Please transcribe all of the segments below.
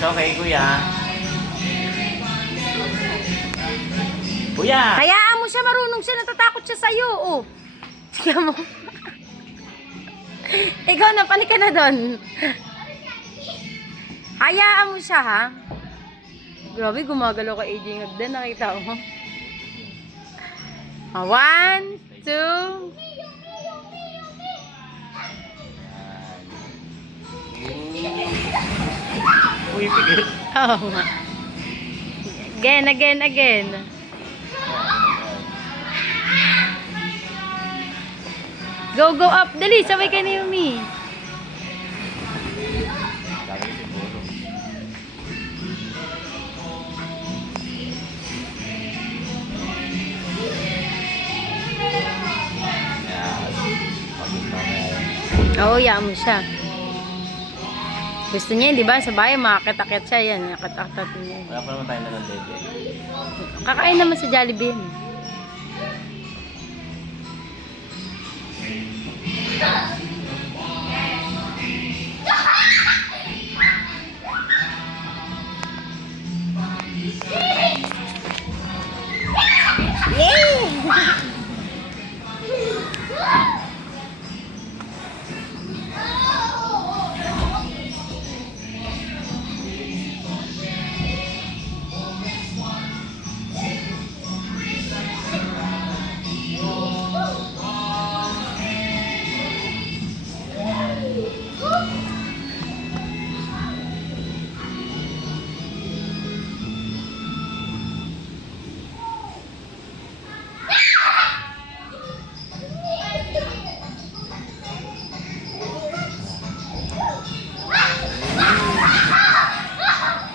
It's okay, kuya. Kuya! Hayaan mo siya, marunong siya, natatakot siya sa'yo, oh. Tingnan mo. Ikaw na, panik ka na doon. Hayaan mo siya, ha? Grabe, gumagalaw ka, AJ Ngagdan, nakita mo. 1, 2. Uy, pigil. Oh, nga. Again. Go up. Dali, sabay ka ni Yumi. Dami siguro. Oo, hayaan mo siya. Gusto niya, di ba? Sa bahay, makakit-akit siya. Yan, nakakit-akit niya. Wala pa naman tayo na ng dede. Kakain naman sa Jollibee.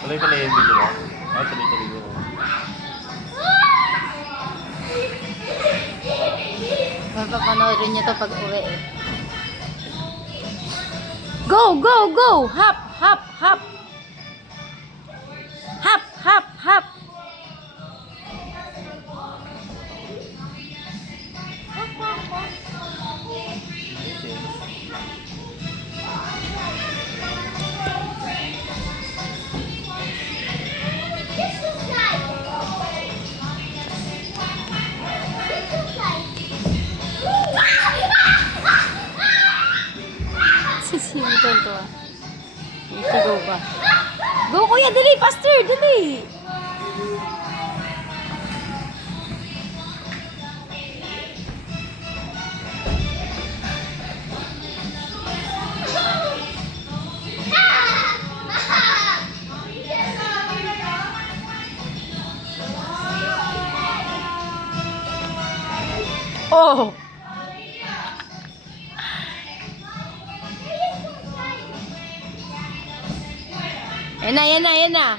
Tuloy-tuloy yung video mo. Ay, tuloy-tuloy yung Mapapanoorin niyo to pag uwi. Go! Hop! Hop! Sisimutan to, ah. Sigaw ba? Go, kuya! Dali! Faster! Dali! Oh! Yan na.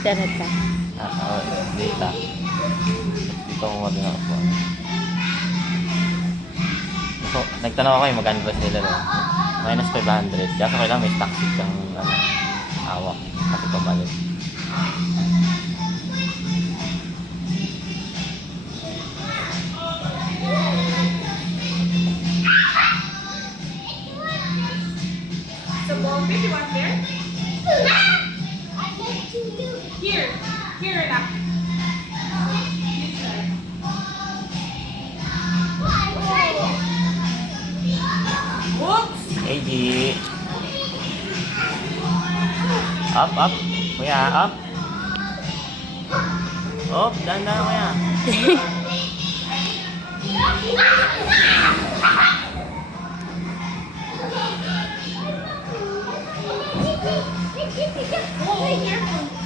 Internet ka. Data. Dito ko din ako po. So, nagtanong ako yung magkano ba sila no? Minus 500. Kaya kailangan may stock sheet kang hawak. Kasi pabalik. So, Bobby, you want there? Here, enough. Whoops! AG. Up. Kuya, up. Up, dahan-dahan kuya. Oh, careful.